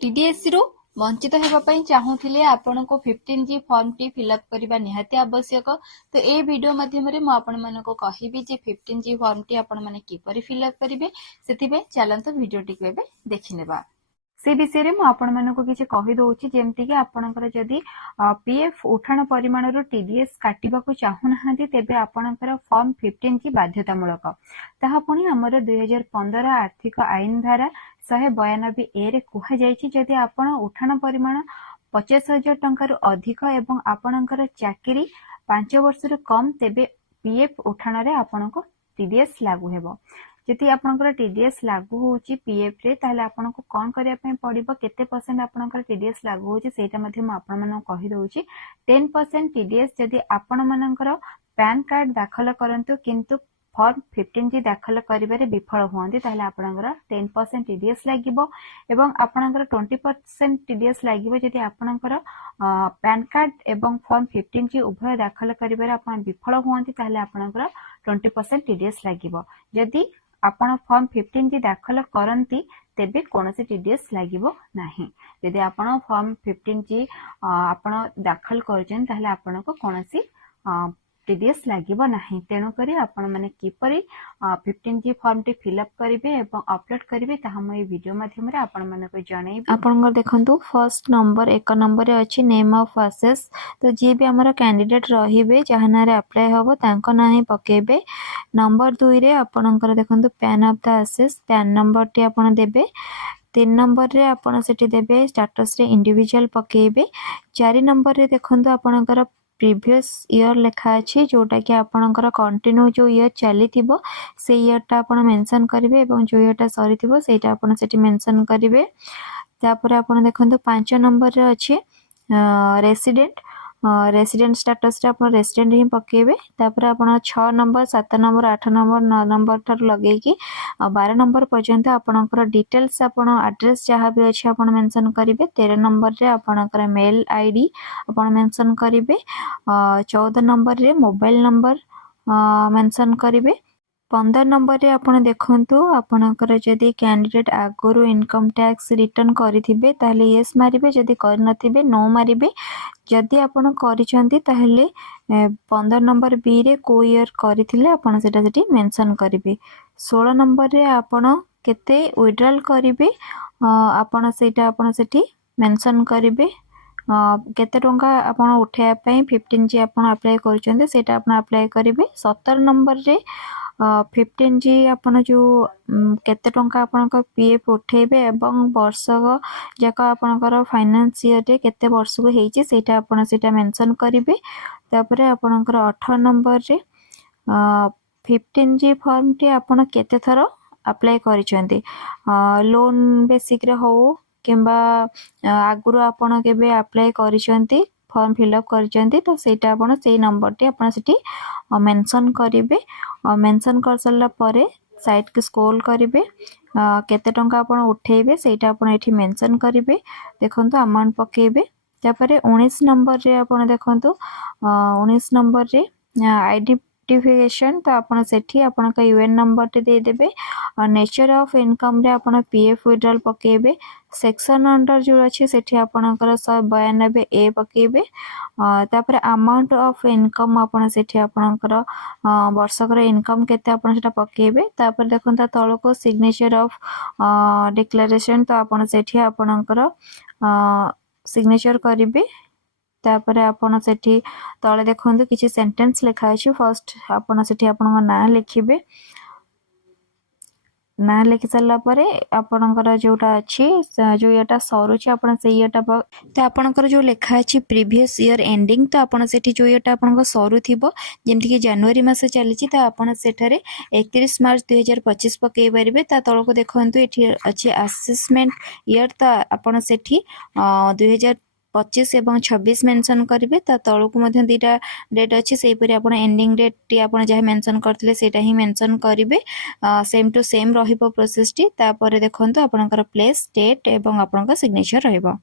TDS रु वंचित होगा चाहूले आपण को 15G फॉर्म टी फिलअप करने निहाती आवश्यक। तो ये वीडियो माध्यम मैं आपण को कहबी जे 15G फॉर्म टी आपण माने किपरि फिलअप करेंगे से चलते वीडियो टी देखने से विषय में आपण मानक किसी कही दउची जेमती कि आपनकर जदि पीएफ उठाण परिमाण रो टीडीएस काटिबा को चाहूना तेबे आपनकर फॉर्म 15G बाध्यतामूलक ताहा पुणी हमर 2015 आर्थिक आईन धारा 192 ए रे कुहा जायछि जदि आपण उठाण परिमाण 50,000 टंका रु अधिक एवं आपनकर चाकरी 5 वर्ष रु कम तेबे पीएफ उठाण रे आपनको टीडीएस लागू हेबो। जदि आपनकर टीडीएस लागू होची पीएफ रे ताहले आपनको कोन करिया पय पड़िबो केते परसेंट आपनकर टीडीएस लागू होची सेटा मध्ये म आपन मानन कहि दउची 10% टीडीएस जदि आपन मानकर पैन कार्ड दाखल करंतु किंतु फॉर्म 15G दाखल करिबारे विफल होंदी ताहले आपनकर 10% टीडीएस लागिबो एवं आपनकर 20% टीडीएस लागिबो जदि आपनकर पैन कार्ड एवं फॉर्म 15G उभय दाखल करिबारे आपन विफल होंदी ताहले आपनकर 20% टीडीएस लागिबो। जदि आपण फॉर्म 15G दाखल करंती तेबे कोनोसी टीडीएस लागिबो नाही। यदि आपण फॉर्म 15G आपण दाखल करजन ताहले आपनको कोनोसी टीडीएस लागिबो नाही। तेनो करी आपण माने किपरि 15G फॉर्म टी फिलअप करिवे एवं अपलोड करिवे ताहा म ए वीडियो माध्यम रे आपण मानको जणैबे। आपण देखंतु फर्स्ट नंबर एक नंबर रे अछि नेम ऑफ असेस। तो जे भी हमर कैंडिडेट रहिबे जहाना रे अप्लाई हबो तांको नाही पकेबे। नंबर 2 रे आपनकर देखंतु pan of the assess pan number T आपण देबे। 3 नंबर रे आपण सेठी देबे स्टेटस रे इंडिविजुअल पकेबे। 4 नंबर रे देखंतु आपनकर प्रीवियस ईयर लिखा अछि जोटा कि आपनकर कंटिन्यू जो ईयर चली थिबो से ईयर टा आपण मेंशन करिवे एवं जो ईयर टा सरी थिबो सेटा आपण सेठी मेंशन करिवे। तापर आपण देखंतु 5 नंबर रे अछि रेसिडेंट रेसिडेंट स्टेटस रे आपण रेसिडेंट ही पकेबे। तापर आपण 6 नंबर 7 नंबर 8 नंबर 9 नंबर थर लगेई कि 12 नंबर पर्यंत आपनकर डिटेल्स आपण एड्रेस जहाँ भी अछि आपण मेंशन करिवे। 13 नंबर रे आपनकर मेल आईडी आपण मेंशन करिवे। 14 नंबर रे मोबाइल नंबर मेंशन करिवे। 15 नंबर रे आपण देखंतु आपनकर जदि कैंडिडेट आगुरु इनकम टैक्स रिटर्न करिथिबे ताहले यस मारिबे जदि कर नथिबे नो मारिबे। जदि आपण करिसंती ताहले 15 नंबर बी रे को ईयर करिथिले आपण सेटा सेठी मेंशन करिवे। 16 नंबर रे आपण केते विड्रॉल करिवे आपण सेटा आपण सेठी मेंशन करिवे। केते टंका आपण उठाया पई 15G आपण अप्लाई करचंदे सेटा आपण अप्लाई करिवे। 17 नंबर रे 15G आपण जो केते टंका आपनक पीएफ उठेबे एवं वर्षक जाका आपनकर फाइनेंस ईयर रे केते वर्ष को हेची सेटा आपण सेटा मेंशन करिवे। तापरे आपनकर 18 नंबर रे 15G फॉर्म टी आपण केते थरो अप्लाई करिसंती लोन बेसिक रे हो किंबा आगुरु आपण केबे अप्लाई करिसंती फॉर्म फिलअप करिसंती तो सेटा आपण सेई नंबर टी आपण सेठी मेंशन करिवे। मेंशन कर सल्ला परे साइट के स्क्रॉल करिवे केते टंका आपण उठेबे सेटा आपण एठी मेंशन करिवे। देखंतु अमाउंट पकेबे। तापरे 19 नंबर रे आपण देखंतु 19 नंबर रे आइडेंटिफिकेशन तो आपण सेठी आपण का यूएन नंबर टे दे देबे। नेचर ऑफ इनकम रे आपण पीएफ विड्रॉल पकेबे। सेक्शन अंडर जो अछि सेठी आपनकर 192 ए पकेबे। तापर अमाउंट ऑफ इनकम आपण सेठी आपनकर वर्षकर इनकम केते आपण सेटा पकेबे। तापर देखंता तळको सिग्नेचर ऑफ डिक्लेरेशन तो आपण सेठी आपनकर सिग्नेचर करिवे। तापरे आपण सेठी तळे देखंतु किछि सेंटेंस लिखा अछि फर्स्ट आपण सेठी आपन नाम लिखिबे। ना लिखि सल्ला परे आपनकर जोटा अछि जो एटा सरुछि आपण से एटा त आपनकर जो लिखा अछि प्रीवियस ईयर एंडिंग तो आपण सेठी जो एटा आपनकर सरू थिबो जेंति कि जनवरी मास चलिछि त आपण सेठारे 31 मार्च 2025 पकेइ परिबे। ता तळको देखंतु एठी अछि असेसमेंट ईयर त आपण सेठी 2025 एवं 26 मेंशन करिवे। ता तळको मध्ये दीटा डेट अछि सेहि परि आपण एंडिंग डेट टी आपण जहा मेंशन करथिले सेटा ही मेंशन करिवे। सेम टू सेम रहिबो प्रोसेस टी। तापर देखंतु आपनकर प्लेस डेट एवं आपनकर सिग्नेचर रहइबो।